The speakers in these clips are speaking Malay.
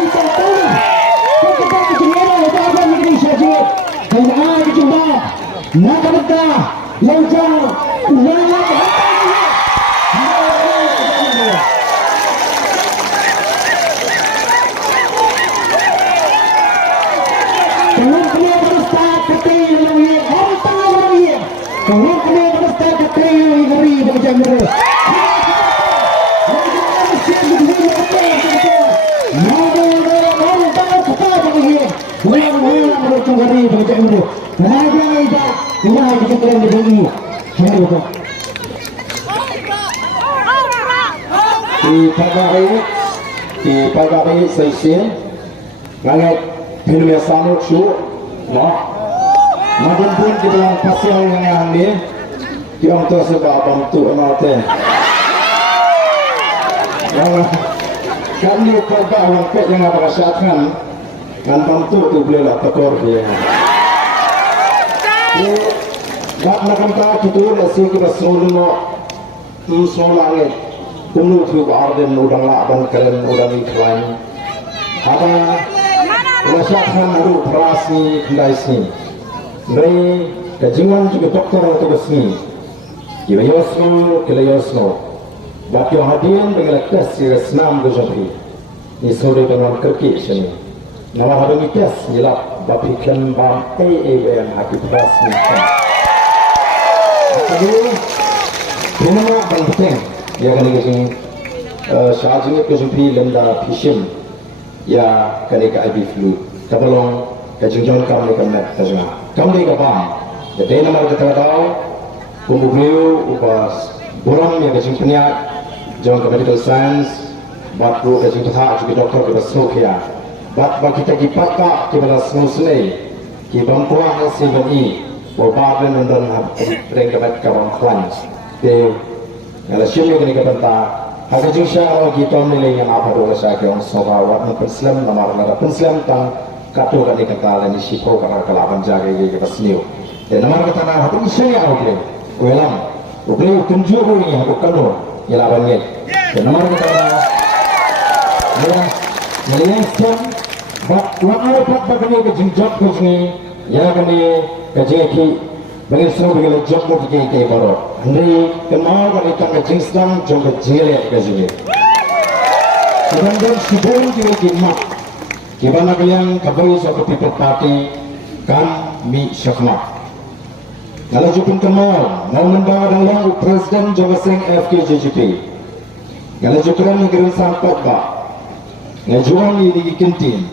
kita tahu kita kejadian ada apa negeri saja dan ada juga nak ada yang jauh di pagi sesi ngangat film sama show noh maupun pun di dalam pasal yang ini yang tu sebab bantu emate yang kami kerja orang yang apa kesatuan kan bantu tu boleh lah tekor dia nak nak kita nasi kita selalu langit penuh juga arden udang laban kalian udang iklan ada kesatuan ada operasi kendali dari kejiwaan juga dokter atau kesini kita yosno bagi hadian dengan tes senam berjumpa ini sore dengan kerki sini nama hari ini tes jelas bagi kembang AAM hati operasi jadi ini penting ya kan ini syaratnya berjumpa lenda fishing ya kan ini IB flu terlong kejunjung kami kena terjemah kami kapam jadi nama kita tahu pembunuh upas burung yang kejungnya jangan ke medical science buat pro kejungnya juga dokter kita snokia buat kita dipakak kita snowsnake kita bangkuan CVE obat dan perengkapan kawan klans de kalau siapa yang kita bantah harga juga kalau kita nilai yang apa dulu saya kira sobat penslam nama penslam tang katu kan dikatakan ini siapa karena kelaban jaga kita seniu dan nama kita nak hati saya awalnya welang beliau tunjuk ini aku kalau ya lawannya dan nama kita ya melihat bahawa apa bagi kejengjak ini ya kami kejeki bagi semua bagi job mau kejeki baru ini kemau kami tak kejengsang jom kejele kejeki sedangkan sebelum juga kimat gimana kalian kabel satu people party kan mi syakmat kalau jupun kemal mau membawa dalam Presiden Jawa Sing FKJGP kalau jupun negeri sampai pak ngajuan di kintin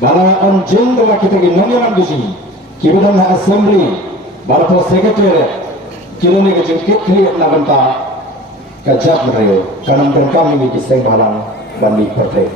bala anjing dalam kita gini yang begini kita dalam assembly bala sekretariat kita ni kejengkit kriat nak bentah kajat mereka karena mereka memiliki seng balang bandi partai